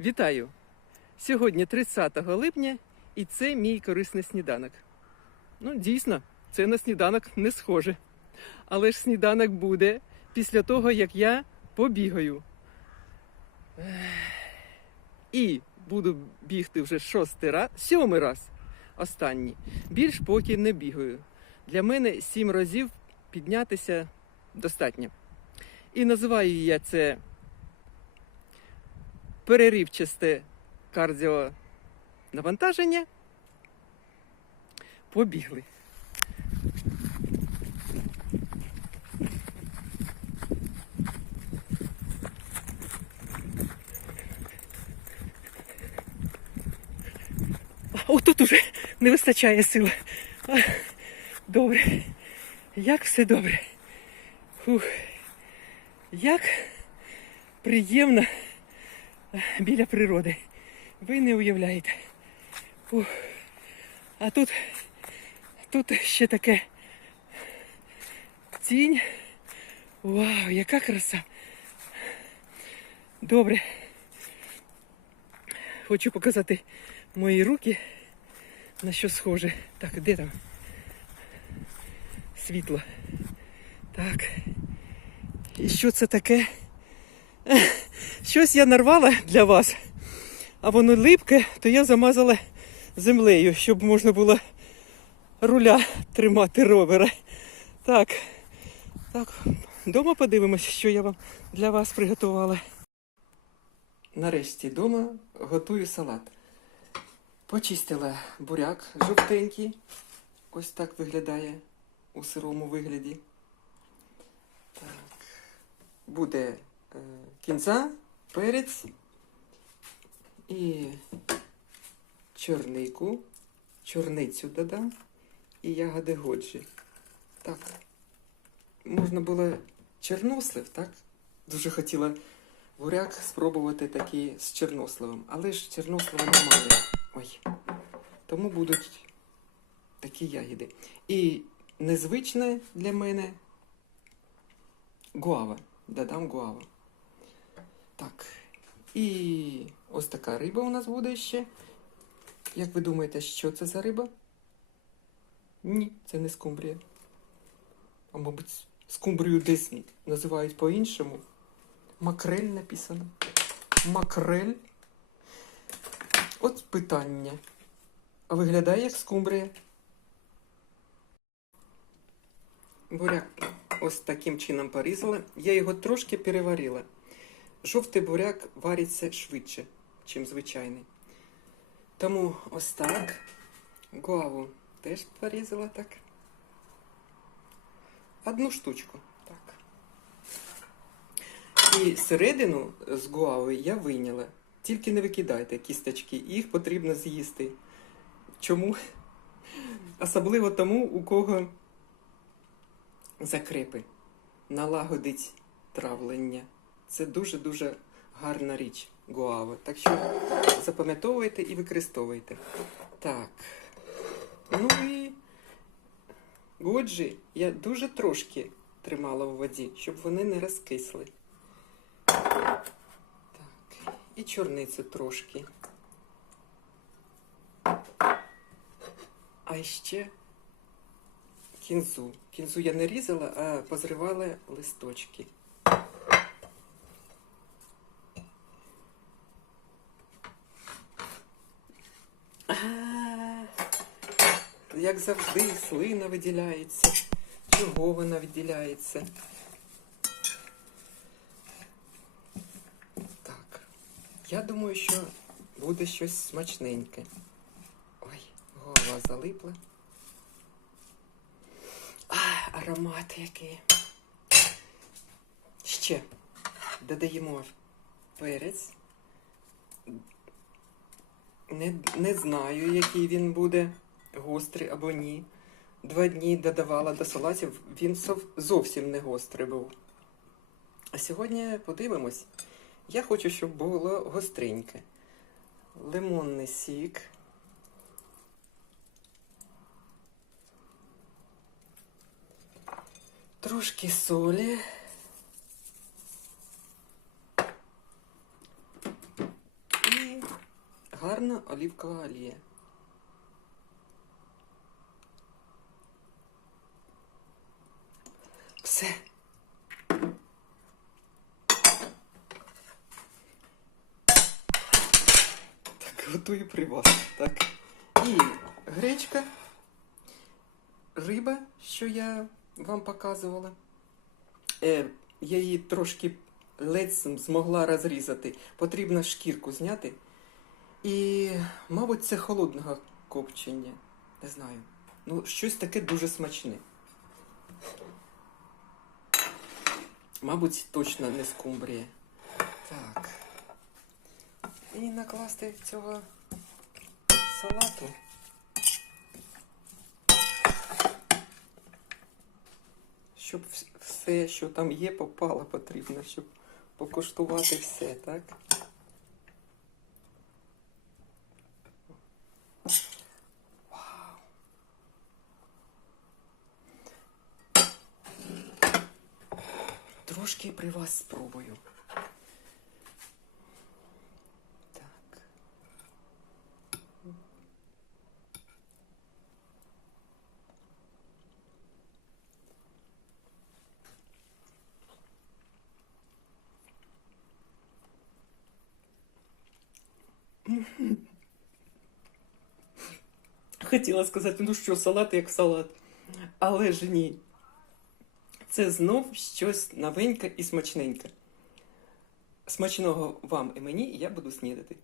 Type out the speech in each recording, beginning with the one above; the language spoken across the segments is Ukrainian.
Вітаю! Сьогодні 30 липня і це мій корисний сніданок. Ну, дійсно, це на сніданок не схоже. Але ж сніданок буде після того, як я побігаю. І буду бігти вже шостий раз, сьомий раз останній. Більш поки не бігаю. Для мене сім разів піднятися достатньо. І називаю я це переривчасте кардіонавантаження. Побігли. О, тут уже не вистачає сил. Добре. Як все добре. Фух. Як приємно біля природи. Ви не уявляєте. Ух. А тут, тут ще таке тінь. Вау, яка краса. Добре. Хочу показати мої руки, на що схоже. Так, де там? Світло. Так. І що це таке? Щось я нарвала для вас, а воно липке, то я замазала землею, щоб можна було руля тримати ровера. Так, так, дома подивимось, що я вам для вас приготувала. Нарешті вдома готую салат. Почистила буряк жовтенький. Ось так виглядає у сирому вигляді. Так. Буде е, кінза, перець і чорнику, чорницю додам і ягоди годжі. Так. Можна було чорнослив, так? Дуже хотіла буряк спробувати такий з чорносливом, але ж чорнослива немає. Ой. Тому будуть такі ягіди. І незвичне для мене гуава. Додам гуава. Так. І ось така риба у нас буде ще. Як ви думаєте, що це за риба? Ні, це не скумбрія. А мабуть, скумбрію десь називають по-іншому. Макрель написано. Макрель. От питання. А виглядає як скумбрія. Буряк ось таким чином порізала. Я його трошки переварила. Жовтий буряк вариться швидше, ніж звичайний. Тому ось так. Гуаву теж порізала так. Одну штучку. Так. І середину з гуави я вийняла. Тільки не викидайте кісточки, їх потрібно з'їсти. Чому? Особливо тому, у кого закрепи, налагодить травлення. Це дуже-дуже гарна річ гуава. Так що запам'ятовуйте і використовуйте. Так. Ну і годжі я дуже трошки тримала в воді, щоб вони не розкисли. Так. І чорницю трошки. А ще кінзу. Кінзу я не різала, а позривала листочки. Як завжди, слина виділяється. Чого вона виділяється? Так. Я думаю, що буде щось смачненьке. Ой, голова залипла. А, аромат який. Ще додаємо перець. Не, не знаю, який він буде, гострий або ні. Два дні додавала до салатів, він зовсім не гострий був. А сьогодні подивимось. Я хочу, щоб було гостреньке. Лимонний сік. Трошки солі. І гарна олівкова олія. Все. Так, готую при. Так. І гречка, риба, що я вам показувала. Е, я її трошки ледь змогла розрізати. Потрібно шкірку зняти. І, мабуть, це холодного копчення. Не знаю. Ну, щось таке дуже смачне. Мабуть, точно не скумбрія. Так. І накласти цього салату. Щоб все, що там є, попало, потрібно, щоб покуштувати все, так? Трошки при вас спробую. Так. Хотіла сказати, ну що, салат як салат. Але ж ні. Це знов щось новеньке і смачненьке. Смачного вам і мені, я буду снідати.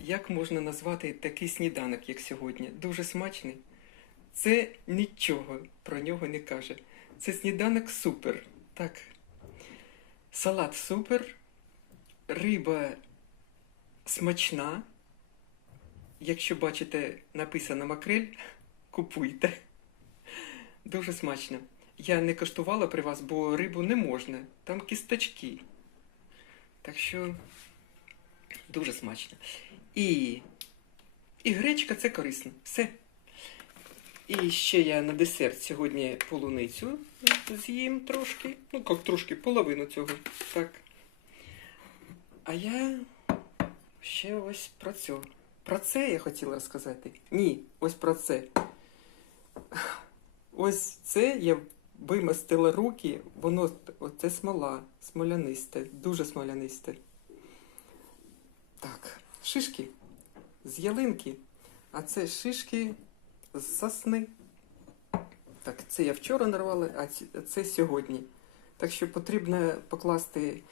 Як можна назвати такий сніданок, як сьогодні? Дуже смачний. Це нічого про нього не каже. Це сніданок супер. Так. Салат супер, риба смачна. Якщо бачите, написано макрель, купуйте. Дуже смачно. Я не коштувала при вас, бо рибу не можна. Там кісточки. Так що дуже смачно. І, і гречка це корисно. Все. І ще я на десерт сьогодні полуницю з'їм трошки. Ну, як трошки, половину цього. Так. А я ще ось про це. Про це я хотіла розказати. Ні, ось про це. Ось це я вимастила руки, воно оце смола, смолянисте, дуже смолянисте. Так, шишки з ялинки, а це шишки з сосни. Так, це я вчора нарвала, а це сьогодні. Так що потрібно покласти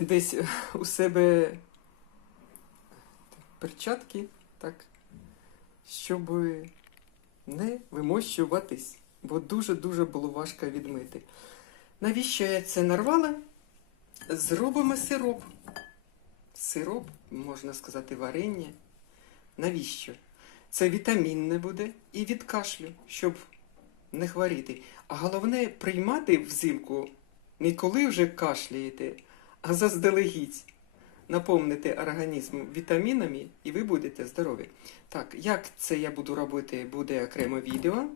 десь у себе перчатки, так, щоб не вимощуватись, бо дуже-дуже було важко відмити. Навіщо я це нарвала? Зробимо сироп. Сироп, можна сказати, варення. Навіщо? Це вітамінне буде і від кашлю, щоб не хворіти. А головне приймати взимку не коли вже кашляєте, а заздалегідь. Наповнити організм вітамінами, і ви будете здорові. Так, як це я буду робити, буде окремо відео.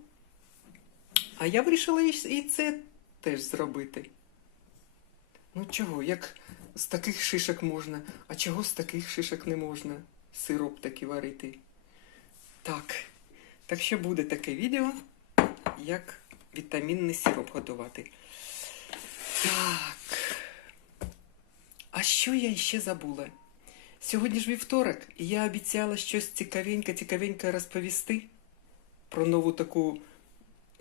А я вирішила і це теж зробити. Ну чого, як з таких шишок можна, а чого з таких шишок не можна? Сироп таки варити. Так. Так що буде таке відео, як вітамінний сироп готувати. Так. Що я ще забула? Сьогодні ж вівторок, і я обіцяла щось цікавеньке, цікавеньке розповісти про нову таку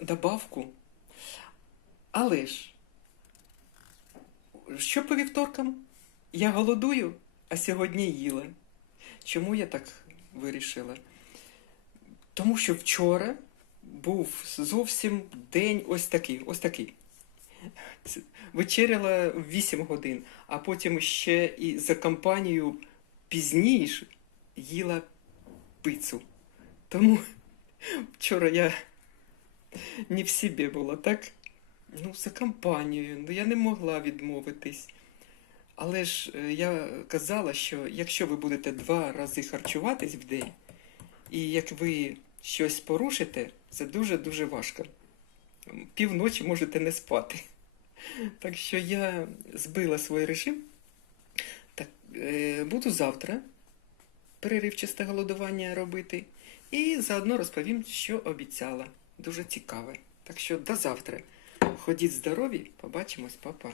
добавку. Але ж, що по вівторкам? Я голодую, а сьогодні їла. Чому я так вирішила? Тому що вчора був зовсім день ось такий, ось такий. Вечеряла в 8 годин, а потім ще і за компанію пізніше їла пицу. Тому вчора я не в собі була, так? Ну, за компанією, ну я не могла відмовитись. Але ж е, я казала, що якщо ви будете два рази харчуватись в день, і як ви щось порушите, це дуже-дуже важко. Півночі можете не спати. Так що я збила свій режим. Так, Е, буду завтра переривчасте голодування робити. І заодно розповім, що обіцяла. Дуже цікаве. Так що до завтра. Ходіть здорові, побачимось, па-па.